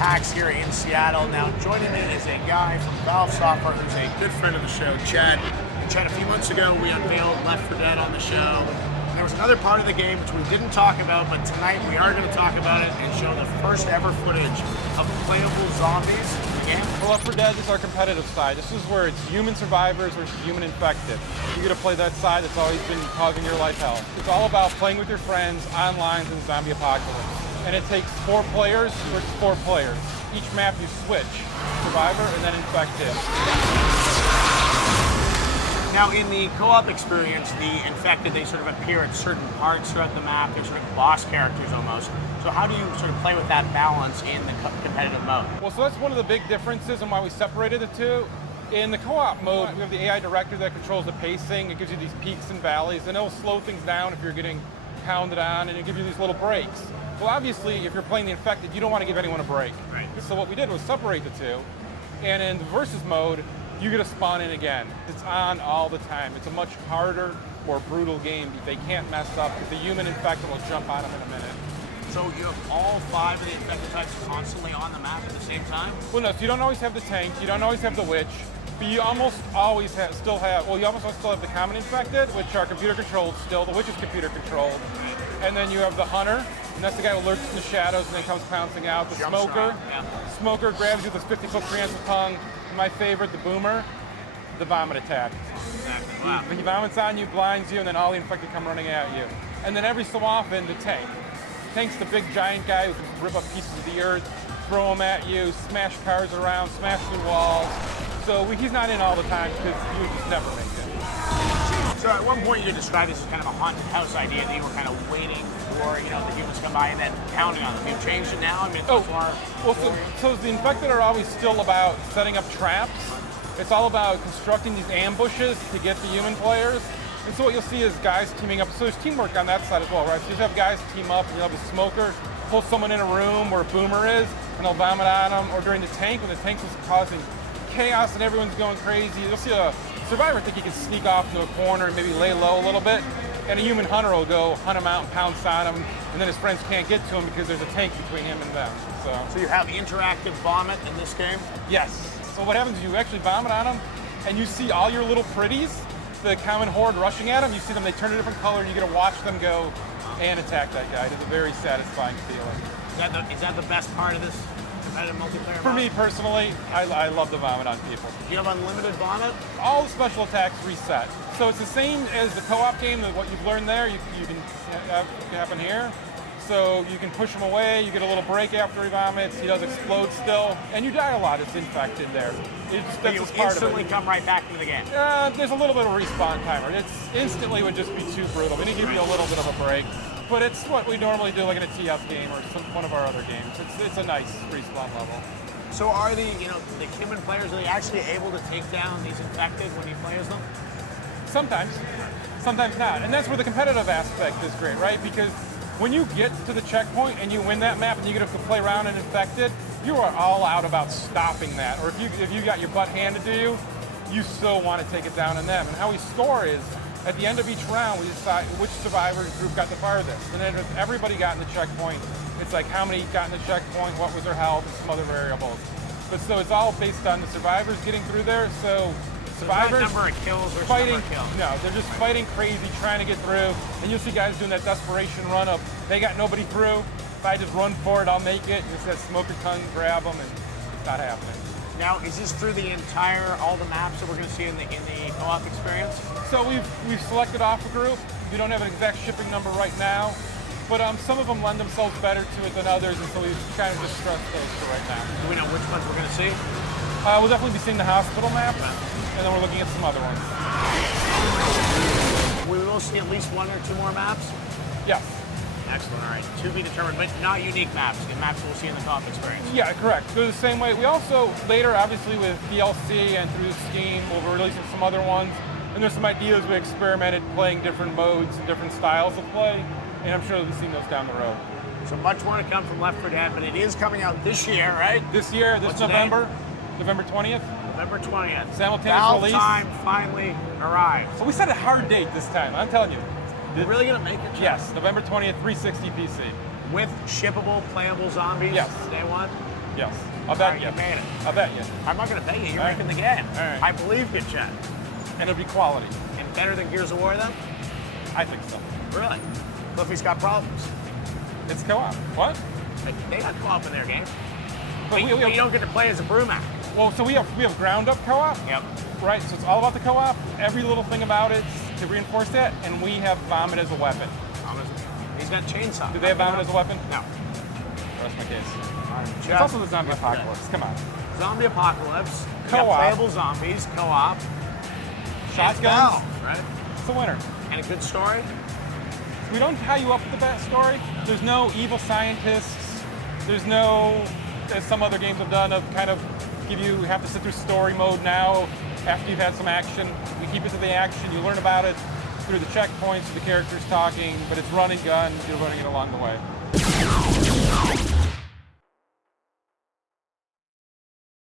PAX here in Seattle. Now, joining me is a guy from Valve Software who's a good friend of the show, Chad. Chad, a few months ago, we unveiled Left 4 Dead on the show. There was another part of the game which we didn't talk about, but tonight we are going to talk about it and show the first ever footage of playable zombies in the game. Well, Left 4 Dead is our competitive side. This is where it's human survivors versus human infected. You get to play that side that's always been causing your life hell. It's all about playing with your friends online in the zombie apocalypse. And it takes 4 players versus 4 players. Each map you switch, survivor and then infected. Now, in the co-op experience, the infected, they sort of appear at certain parts throughout the map. They're sort of boss characters almost. So how do you sort of play with that balance in the competitive mode? Well, so that's one of the big differences and why we separated the two. In the co-op mode, we have the AI director that controls the pacing. It gives you these peaks and valleys, and it'll slow things down if you're getting pounded on, and it'll give you these little breaks. Well, obviously, if you're playing the infected, you don't want to give anyone a break. Right. So what we did was separate the two, and in the versus mode, you get to spawn in again. It's on all the time. It's a much harder, more brutal game. They can't mess up. The human infected will jump on them in a minute. So you have all 5 of the infected types constantly on the map at the same time? Well, no, so you don't always have the tank, you don't always have the witch, but you almost always still have the common infected, which are computer controlled still. The witch is computer controlled. And then you have the hunter, and that's the guy who lurks in the shadows and then comes pouncing out. The smoker, smoker grabs you with his 50-foot prehensive tongue. My favorite, the boomer, the vomit attack. Exactly. Wow. He vomits on you, blinds you, and then all the infected come running at you. And then every so often, the tank. Tank's the big giant guy who can rip up pieces of the earth, throw them at you, smash cars around, smash through walls. So he's not in all the time because you would just never make it. So at one point you described this as kind of a haunted house idea that you were kind of waiting for, the humans to come by and then counting on them. You've changed it now? I mean, so the infected are always still about setting up traps. It's all about constructing these ambushes to get the human players. And so what you'll see is guys teaming up. So there's teamwork on that side as well, right? So you have guys team up, and you'll have a smoker pull someone in a room where a boomer is, and they'll vomit on them. Or during the tank, when the tank is causing chaos and everyone's going crazy, you'll see a survivor think he can sneak off into a corner and maybe lay low a little bit. And a human hunter will go hunt him out and pounce on him, and then his friends can't get to him because there's a tank between him and them. So you have interactive vomit in this game? Yes. So what happens is you actually vomit on them, and you see all your little pretties, the common horde rushing at them. You see them, they turn a different color, and you get to watch them go and attack that guy. It's a very satisfying feeling. Is that the best part of this competitive multiplayer For me personally, I love the vomit on people. Do you have unlimited vomit? All the special attacks reset. So it's the same as the co-op game, that what you've learned there, you can have happen here. So you can push him away, you get a little break after he vomits, he does explode still, and you die a lot, it's infected there. That's you just part instantly of it. come right back into the game? There's a little bit of respawn timer. It's instantly would just be too brutal. We need to give you a little bit of a break. But it's what we normally do like in a TF game or one of our other games. It's a nice respawn level. So are the human players, are they actually able to take down these infected when you play as them? Sometimes not. And that's where the competitive aspect is great, right? Because when you get to the checkpoint and you win that map and you get to play around and infected, you are all out about stopping that. Or if you got your butt handed to you, you so want to take it down on them. And how we score is, at the end of each round, we decide which survivor group got the farthest. And then if everybody got in the checkpoint, it's like how many got in the checkpoint, what was their health, and some other variables. But so it's all based on the survivors getting through there. So survivors number of kills or fighting, number of kills. No, they're just fighting crazy, trying to get through. And you'll see guys doing that desperation run of, they got nobody through. If I just run for it, I'll make it. And it's that smoker tongue, grab them, and it's not happening. Now, is this through the all the maps that we're going to see in the co-op experience? So we've selected off a group. We don't have an exact shipping number right now, but some of them lend themselves better to it than others, and so we've kind of just stressed those for right now. Do we know which ones we're going to see? We'll definitely be seeing the hospital map, and then we're looking at some other ones. We will see at least 1 or 2 more maps? Yes. Excellent, all right. To be determined, but not unique maps. The maps we'll see in the co-op experience. Yeah, correct. Go the same way. We also, later, obviously, with DLC and through Steam, we'll be releasing some other ones. And there's some ideas we experimented playing different modes and different styles of play, and I'm sure we'll be seeing those down the road. So much more to come from Left 4 Dead, but it is coming out this year, right? This year, this November, November 20th. November 20th. Simultaneous Valve release. time finally arrives. So we set a hard date this time, I'm telling you. You're really going to make it? Yes, November 20th, 360 PC. With shippable, playable zombies? Yes. Day one? Yes. I'll All bet right, you. you made it. I'll bet you. I'm not going to pay you. You're All right. making the game. All right. I believe you, Chad. And it'll be quality. And better than Gears of War, then? I think so. Really? Cliffy's got problems. It's co-op. What? They got co-op in their game. But But you don't get to play as a Brumac. well, so we have ground up co-op. Yep. Right, so it's all about the co-op, every little thing about it to reinforce that, and we have Vomit as a weapon. He's got chainsaw. Do they have Vomit as a weapon? No. Rest my case. It's Chad, also the zombie apocalypse. Come on. Zombie apocalypse. We got Co-op. playable zombies. Co-op. Shotguns. Val, right? It's a winner. And a good story. We don't tie you up with the best story. There's no evil scientists. There's no, as some other games have done, of kind of you have to sit through story mode now after you've had some action. We keep it to the action. You learn about it through the checkpoints, the characters talking, but it's run and gun. You're learning it along the way.